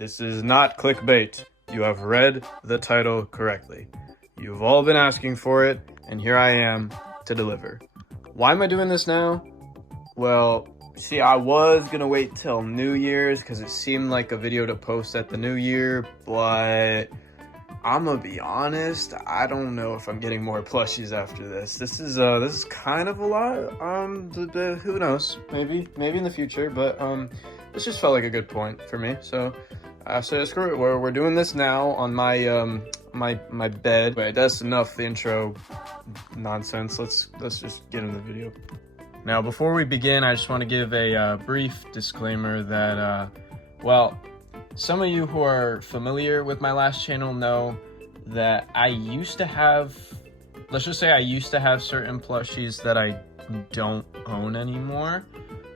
This is not clickbait. You have read the title correctly. You've all been asking for it, and here I am to deliver. Why am I doing this now? Well, see, I was gonna wait till New Year's because it seemed like a video to post at the New Year, but I'm gonna be honest, I don't know if I'm getting more plushies after this. This is kind of a lot. Who knows? Maybe in the future, but this just felt like a good point for me. So screw it. We're doing this now on my my bed. Wait, that's enough intro nonsense. Let's just get into the video. Now, before we begin, I just want to give a brief disclaimer that well, some of you who are familiar with my last channel know that I used to have, let's just say I used to have certain plushies that I don't own anymore.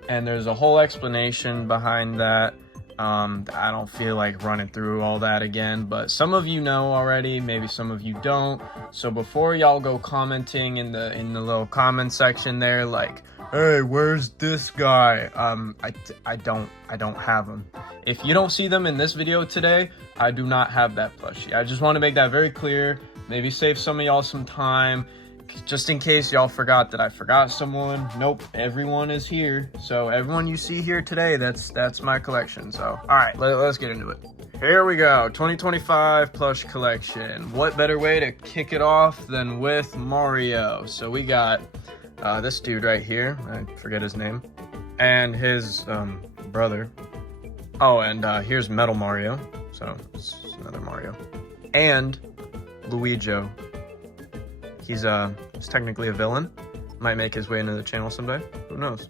And there's a whole explanation behind that. I don't feel like running through all that again, but some of you know already, maybe some of you don't. So before y'all go commenting in the little comment section there, like, hey, where's this guy? I don't have him. If you don't see them in this video today, I do not have that plushie. I just want to make that very clear. Maybe save some of y'all some time, just in case y'all forgot that I forgot someone. Nope, everyone is here. So everyone you see here today, that's my collection. So all right, let's get into it. Here we go, 2025 plush collection. What better way to kick it off than with Mario? So we got this dude right here, I forget his name, and his brother. Oh, and here's Metal Mario, so it's another Mario, and Luigi. He's technically a villain. Might make his way into the channel someday. Who knows?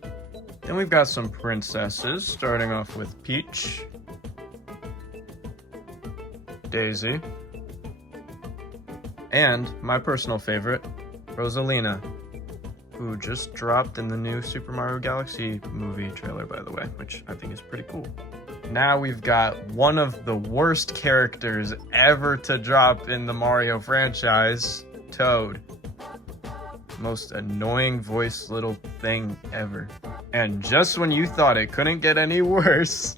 Then we've got some princesses, starting off with Peach, Daisy, and my personal favorite, Rosalina, who just dropped in the new Super Mario Galaxy movie trailer, by the way, which I think is pretty cool. Now we've got one of the worst characters ever to drop in the Mario franchise, Toad. Most annoying voice little thing ever. And just when you thought it couldn't get any worse.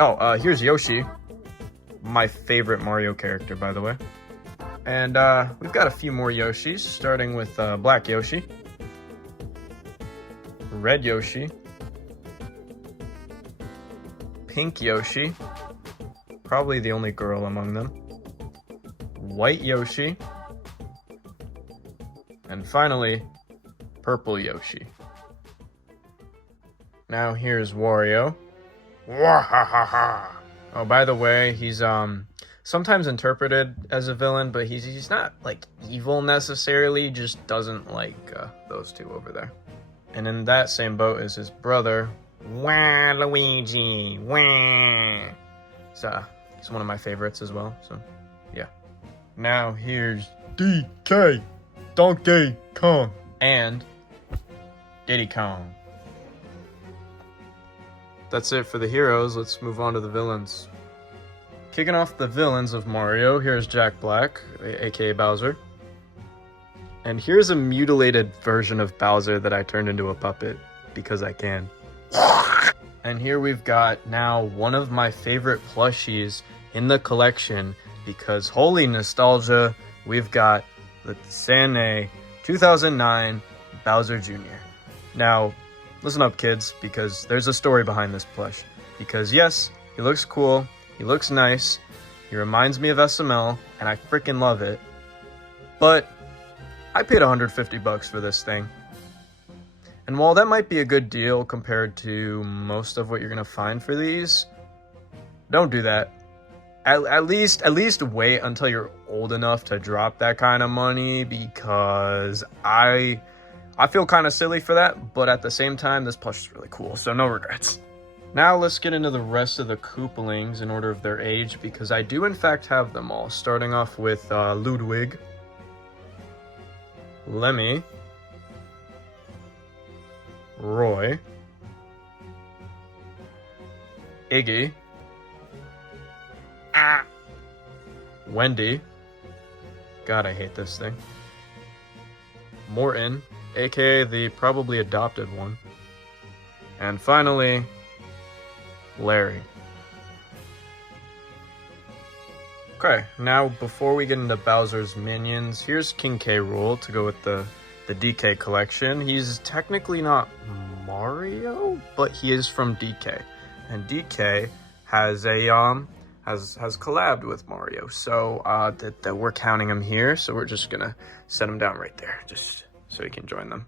Oh, here's Yoshi. My favorite Mario character, by the way. And we've got a few more Yoshis, starting with Black Yoshi, Red Yoshi, Pink Yoshi, probably the only girl among them, White Yoshi, and finally, Purple Yoshi. Now here's Wario. Wahahaha! Oh, by the way, he's sometimes interpreted as a villain, but he's not like evil necessarily, just doesn't like those two over there. And in that same boat is his brother, Luigi. So he's one of my favorites as well, so yeah. Now here's DK, Donkey Kong, and Diddy Kong. That's it for the heroes. Let's move on to the villains. Kicking off the villains of Mario, here's Jack Black, aka Bowser. And here's a mutilated version of Bowser that I turned into a puppet, because I can. And here we've got now one of my favorite plushies in the collection, because holy nostalgia, we've got the SNES 2009 Bowser Jr. Now, listen up kids, because there's a story behind this plush. Because yes, he looks cool, he looks nice, he reminds me of SML, and I freaking love it. But I paid 150 bucks for this thing. And while that might be a good deal compared to most of what you're gonna find for these, don't do that. At least wait until you're old enough to drop that kind of money, because I feel kind of silly for that, but at the same time, this plush is really cool, so no regrets. Now let's get into the rest of the Koopalings in order of their age, because I do in fact have them all, starting off with Ludwig, Lemmy, Roy, Iggy, Wendy, God I hate this thing, Morton, aka the probably adopted one, and finally, Larry. Okay, now before we get into Bowser's minions, here's King K. Rool to go with the DK collection. He's technically not Mario, but he is from DK, and DK has a has collabed with Mario, so that we're counting him here. So we're just gonna set him down right there, just so he can join them.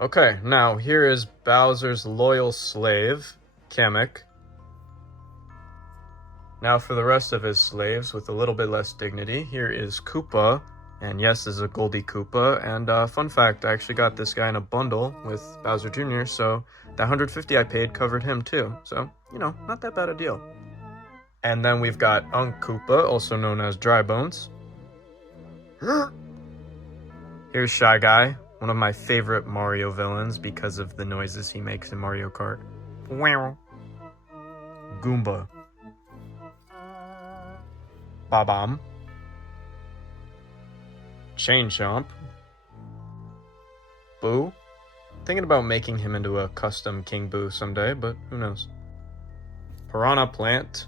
Okay, now here is Bowser's loyal slave, Kamek. Now for the rest of his slaves with a little bit less dignity, here is Koopa. And yes, this is a Goldie Koopa. And fun fact, I actually got this guy in a bundle with Bowser Jr., so that 150 I paid covered him too. So, you know, not that bad a deal. And then we've got Unk Koopa, also known as Dry Bones. Here's Shy Guy, one of my favorite Mario villains because of the noises he makes in Mario Kart. Goomba. Babam. Chain Chomp. Boo. Thinking about making him into a custom King Boo someday, but who knows. Piranha Plant.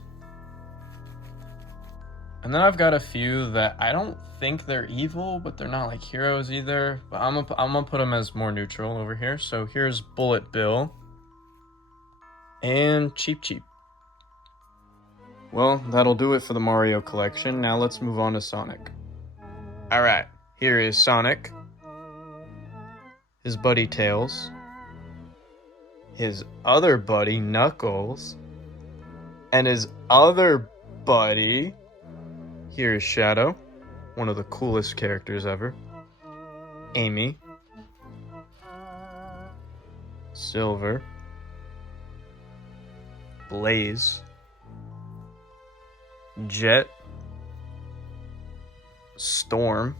And then I've got a few that I don't think they're evil, but they're not like heroes either. But I'm gonna put them as more neutral over here. So here's Bullet Bill. And Cheep Cheep. Well, that'll do it for the Mario collection. Now let's move on to Sonic. Alright, here is Sonic. His buddy Tails. His other buddy Knuckles. And his other buddy... Here is Shadow, one of the coolest characters ever. Amy. Silver. Blaze. Jet, Storm,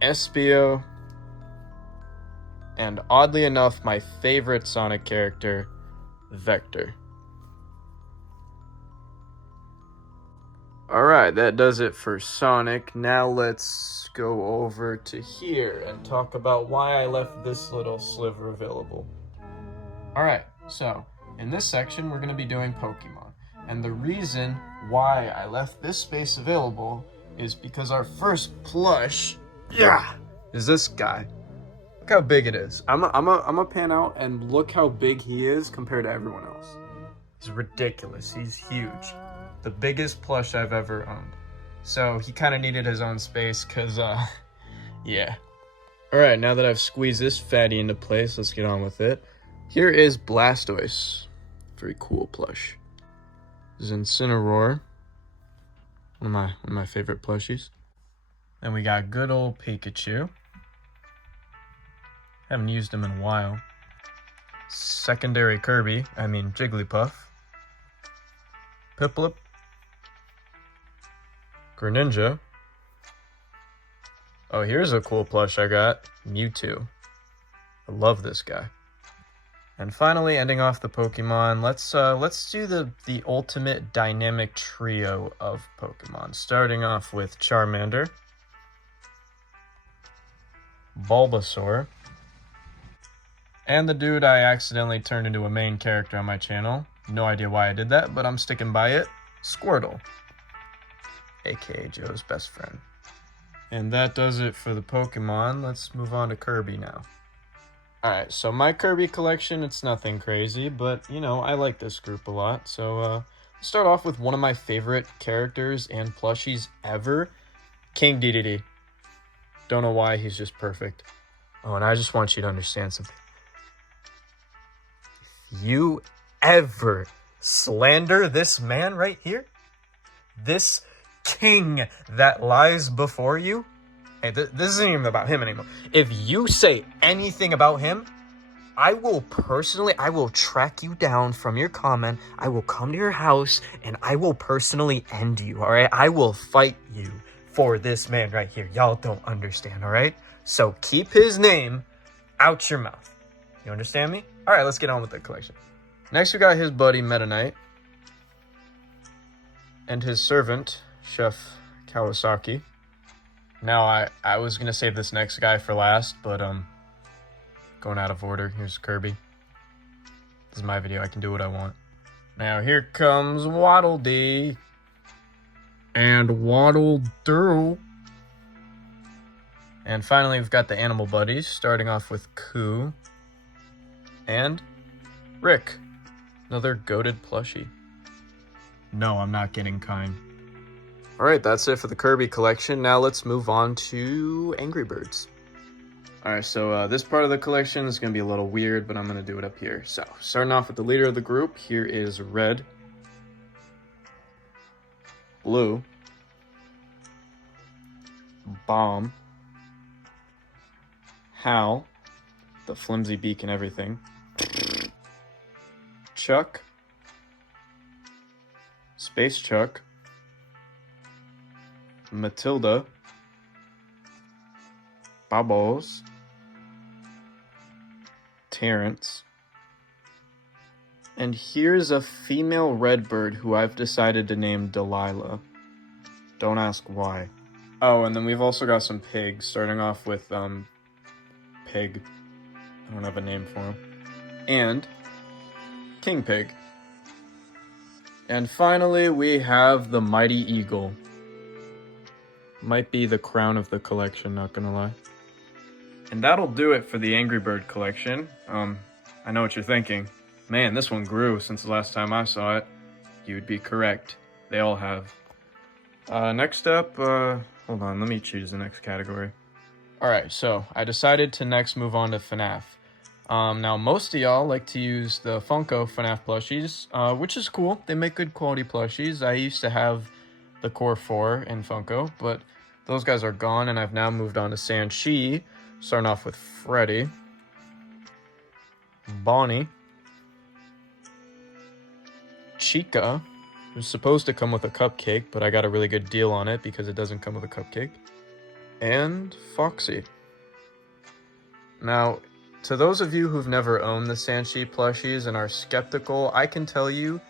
Espio, and oddly enough, my favorite Sonic character, Vector. Alright, that does it for Sonic. Now let's go over to here and talk about why I left this little sliver available. Alright, so in this section, we're going to be doing Pokemon. And the reason why I left this space available is because our first plush, is this guy. Look how big it is. I'm a pan out and look how big he is compared to everyone else. He's ridiculous. He's huge. The biggest plush I've ever owned. So he kind of needed his own space because, yeah. Alright, now that I've squeezed this fatty into place, let's get on with it. Here is Blastoise. Very cool plush. This is Incineroar. One of my favorite plushies. Then we got good old Pikachu. Haven't used him in a while. Secondary Kirby, Jigglypuff. Piplup. Greninja. Oh, here's a cool plush I got. Mewtwo. I love this guy. And finally, ending off the Pokemon, let's do the ultimate dynamic trio of Pokemon. Starting off with Charmander, Bulbasaur, and the dude I accidentally turned into a main character on my channel. No idea why I did that, but I'm sticking by it. Squirtle, aka Joe's best friend. And that does it for the Pokemon. Let's move on to Kirby now. Alright, so my Kirby collection, it's nothing crazy, but, you know, I like this group a lot. So, let's start off with one of my favorite characters and plushies ever, King Dedede. Don't know why, he's just perfect. Oh, and I just want you to understand something. If you ever slander this man right here, this king that lies before you, hey, this isn't even about him anymore. If you say anything about him, I will track you down from your comment. I will come to your house and I will personally end you, all right? I will fight you for this man right here. Y'all don't understand, all right? So keep his name out your mouth. You understand me? All right, let's get on with the collection. Next, we got his buddy Meta Knight and his servant, Chef Kawasaki. Now, I was going to save this next guy for last, but, going out of order. Here's Kirby. This is my video. I can do what I want. Now here comes Waddle Dee. And Waddle Doo. And finally, we've got the animal buddies, starting off with Coo and Rick, another goated plushie. No, I'm not getting kind. Alright, that's it for the Kirby collection. Now let's move on to Angry Birds. Alright, so this part of the collection is going to be a little weird, but I'm going to do it up here. So, starting off with the leader of the group, here is Red, Blue, Bomb, Hal, the flimsy beak and everything, Chuck, Space Chuck, Matilda, Bubbles, Terrence, and here's a female redbird who I've decided to name Delilah. Don't ask why. Oh, and then we've also got some pigs, starting off with, Pig. I don't have a name for him. And King Pig. And finally, we have the Mighty Eagle. Might be the crown of the collection, not gonna lie. And that'll do it for the Angry Bird collection. I know what you're thinking. Man, this one grew since the last time I saw it. You'd be correct. They all have. Next up, hold on, let me choose the next category. Alright, so I decided to next move on to FNAF. Now, most of y'all like to use the Funko FNAF plushies, which is cool. They make good quality plushies. I used to have the Core 4 in Funko, but those guys are gone, and I've now moved on to Sanchi, starting off with Freddy, Bonnie, Chica, who's supposed to come with a cupcake, but I got a really good deal on it because it doesn't come with a cupcake, and Foxy. Now, to those of you who've never owned the Sanchi plushies and are skeptical, I can tell you,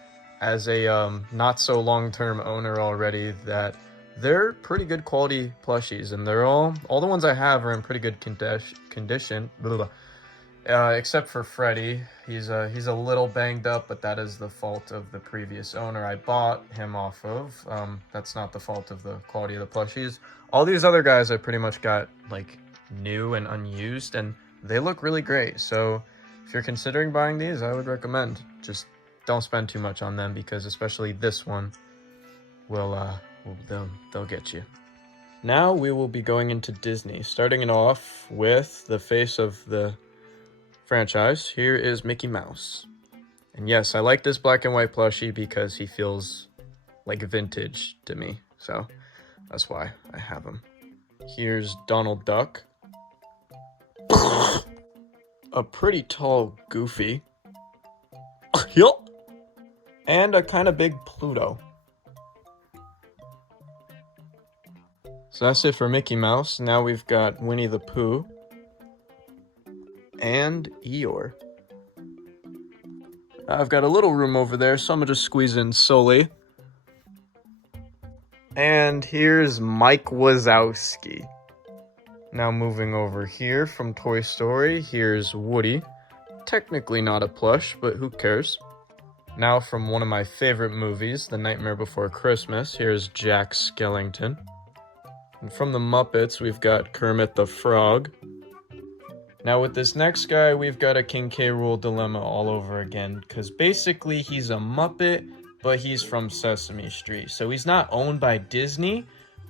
as a not so long-term owner already, that they're pretty good quality plushies, and they're all the ones I have are in pretty good condition. Except for Freddy, he's a little banged up, but that is the fault of the previous owner I bought him off of. That's not the fault of the quality of the plushies. All these other guys I pretty much got like new and unused, and they look really great. So if you're considering buying these, I would recommend just don't spend too much on them, because especially this one they'll get you. Now we will be going into Disney, starting it off with the face of the franchise. Here is Mickey Mouse. And yes, I like this black and white plushie because he feels like vintage to me. So that's why I have him. Here's Donald Duck. A pretty tall Goofy. Yup. And a kind of big Pluto. So that's it for Mickey Mouse. Now we've got Winnie the Pooh and Eeyore. I've got a little room over there, so I'm gonna just squeeze in Sully. And here's Mike Wazowski. Now moving over here from Toy Story, here's Woody. Technically not a plush, but who cares? Now from one of my favorite movies, The Nightmare Before Christmas, here's Jack Skellington. And from the Muppets, we've got Kermit the Frog. Now with this next guy, we've got a King K. Rool dilemma all over again, because basically he's a Muppet, but he's from Sesame Street. So he's not owned by Disney,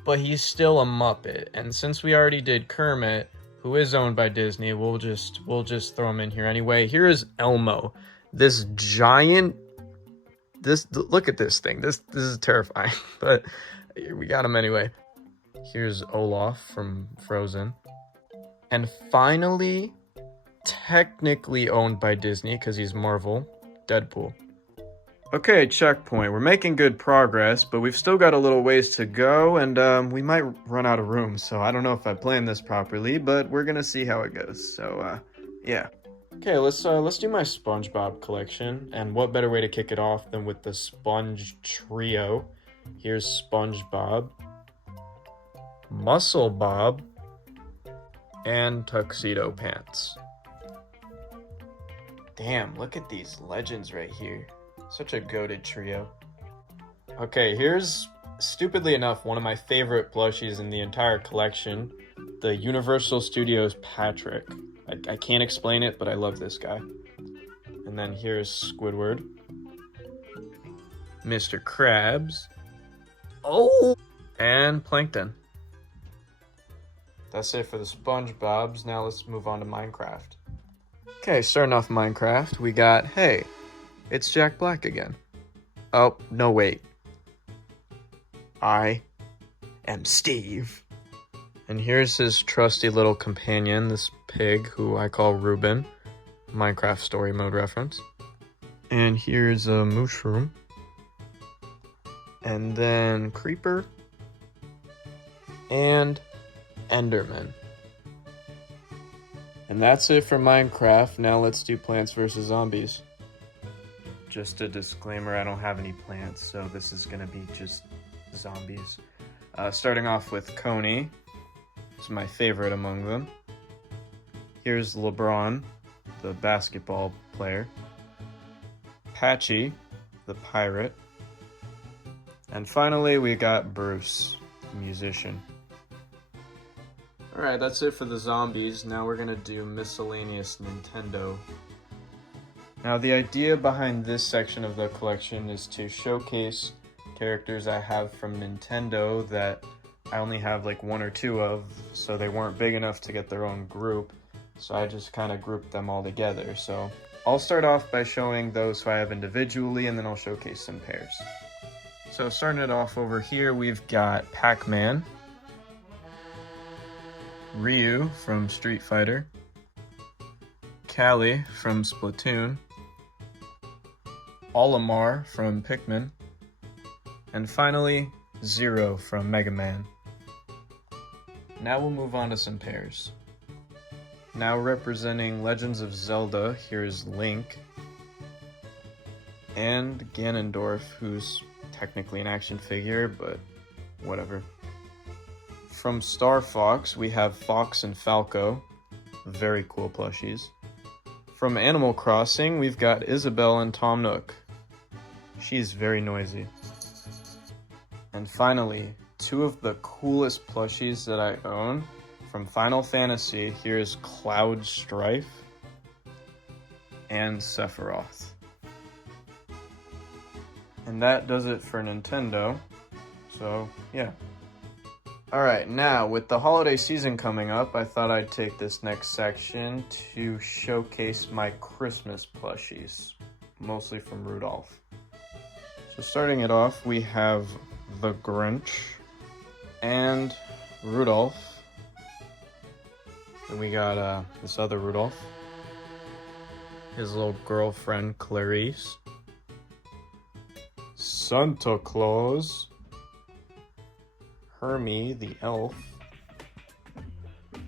but he's still a Muppet. And since we already did Kermit, who is owned by Disney, we'll just throw him in here anyway. Here is Elmo, this giant. Look at this thing. This is terrifying, but we got him anyway. Here's Olaf from Frozen. And finally, technically owned by Disney because he's Marvel, Deadpool. Okay, checkpoint. We're making good progress, but we've still got a little ways to go, and we might run out of room. So I don't know if I planned this properly, but we're gonna see how it goes. So yeah. Okay, let's do my SpongeBob collection, and what better way to kick it off than with the Sponge Trio? Here's SpongeBob, Muscle Bob, and Tuxedo Pants. Damn, look at these legends right here. Such a goated trio. Okay, here's, stupidly enough, one of my favorite plushies in the entire collection, the Universal Studios Patrick. I can't explain it, but I love this guy. And then here's Squidward, Mr. Krabs, and Plankton. That's it for the SpongeBobs. Now let's move on to Minecraft. Okay, starting off Minecraft, we got, hey, it's Jack Black again. Oh, no, wait. I am Steve. And here's his trusty little companion, this pig who I call Ruben. Minecraft story mode reference. And here's a mushroom. And then Creeper. And Enderman. And that's it for Minecraft. Now let's do Plants vs. Zombies. Just a disclaimer, I don't have any plants, so this is gonna be just zombies. Starting off with Coney. It's my favorite among them. Here's LeBron, the basketball player. Patchy, the pirate. And finally, we got Bruce, the musician. Alright, that's it for the zombies. Now we're gonna do Miscellaneous Nintendo. Now the idea behind this section of the collection is to showcase characters I have from Nintendo that I only have like 1 or 2 of, so they weren't big enough to get their own group. So I just kind of grouped them all together. So I'll start off by showing those who I have individually, and then I'll showcase some pairs. So starting it off over here, we've got Pac-Man, Ryu from Street Fighter, Callie from Splatoon, Olimar from Pikmin, and finally, Zero from Mega Man. Now we'll move on to some pairs. Now representing Legends of Zelda, here's Link, and Ganondorf, who's technically an action figure, but whatever. From Star Fox, we have Fox and Falco, very cool plushies. From Animal Crossing, we've got Isabelle and Tom Nook. She's very noisy. And finally, 2 of the coolest plushies that I own. From Final Fantasy, here's Cloud Strife and Sephiroth. And that does it for Nintendo. So, yeah. Alright, now with the holiday season coming up, I thought I'd take this next section to showcase my Christmas plushies, mostly from Rudolph. So starting it off, we have the Grinch and Rudolph. Then we got this other Rudolph, his little girlfriend Clarice, Santa Claus, Hermie the elf,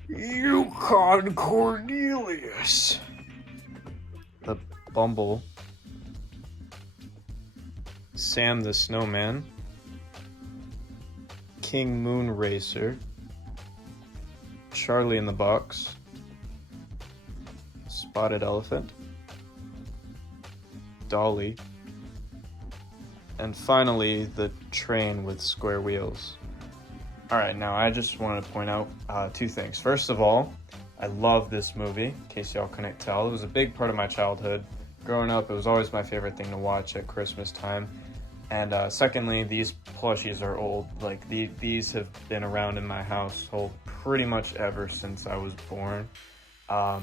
Yukon Cornelius, the Bumble, Sam the Snowman, King Moon Racer, Charlie in the Box, Spotted Elephant, Dolly, and finally the train with square wheels. Alright, now I just wanted to point out 2 things. First of all, I love this movie, in case y'all couldn't tell. It was a big part of my childhood. Growing up, it was always my favorite thing to watch at Christmas time. And secondly, these plushies are old. Like, these have been around in my household pretty much ever since I was born. Yeah,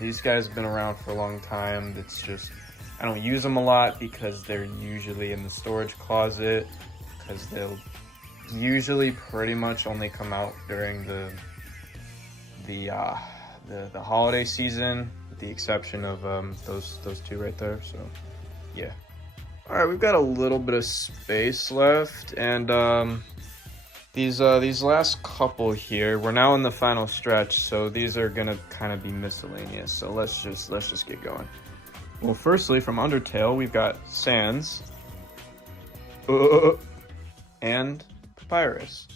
these guys have been around for a long time. It's just, I don't use them a lot because they're usually in the storage closet, because they'll usually pretty much only come out during the holiday season, with the exception of those 2 right there. So yeah. Alright, we've got a little bit of space left, and these last couple here, we're now in the final stretch, so these are gonna kind of be miscellaneous. So let's just get going. Well, firstly, from Undertale, we've got Sans and Papyrus.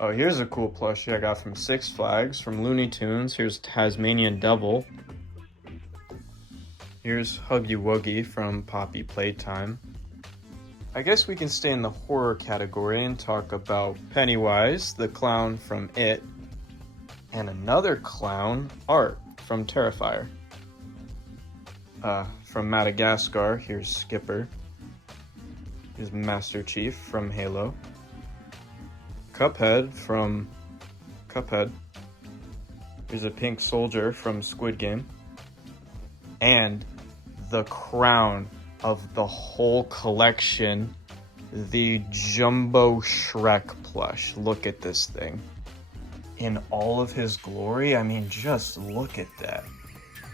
Oh, here's a cool plushie I got from Six Flags. From Looney Tunes, here's Tasmanian Devil. Here's Huggy Wuggy from Poppy Playtime. I guess we can stay in the horror category and talk about Pennywise, the clown from It, and another clown, Art, from Terrifier. From Madagascar, here's Skipper. Here's Master Chief from Halo. Cuphead from Cuphead. Here's a pink soldier from Squid Game. And the crown of the whole collection, the Jumbo Shrek plush. Look at this thing. In all of his glory, I mean, just look at that.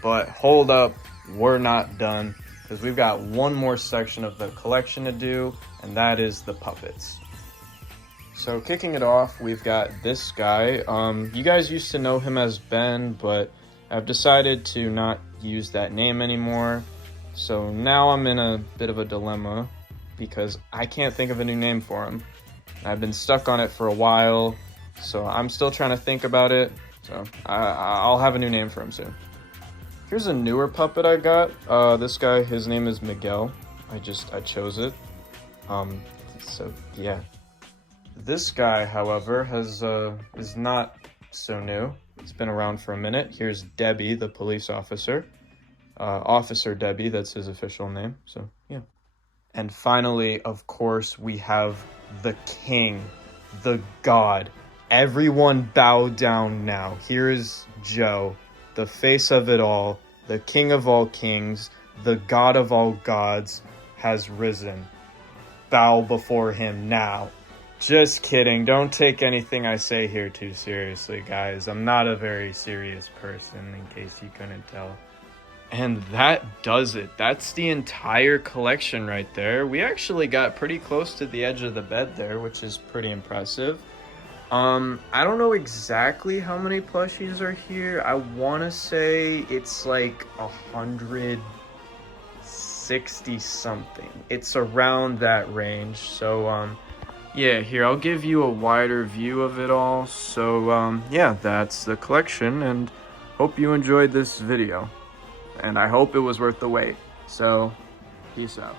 But hold up, we're not done, because we've got one more section of the collection to do, and that is the puppets. So kicking it off, we've got this guy. You guys used to know him as Ben, but I've decided to not use that name anymore. So now I'm in a bit of a dilemma because I can't think of a new name for him. I've been stuck on it for a while, so I'm still trying to think about it. So I'll have a new name for him soon. Here's a newer puppet I got. This guy, his name is Miguel. I chose it. So yeah. This guy, however, is not so new. It's been around for a minute. Here's Debbie, the police officer. Officer Debbie, that's his official name. So yeah. And finally, of course, we have the king, the god. Everyone bow down now. Here is Joe, the face of it all, the king of all kings, the god of all gods has risen. Bow before him now. Just kidding. Don't take anything I say here too seriously, guys. I'm not a very serious person, in case you couldn't tell. And that does it. That's the entire collection right there. We actually got pretty close to the edge of the bed there, which is pretty impressive. I don't know exactly how many plushies are here. I want to say it's like 160 something. It's around that range. So, yeah, here, I'll give you a wider view of it all. So, yeah, that's the collection, and hope you enjoyed this video. And I hope it was worth the wait. So, peace out.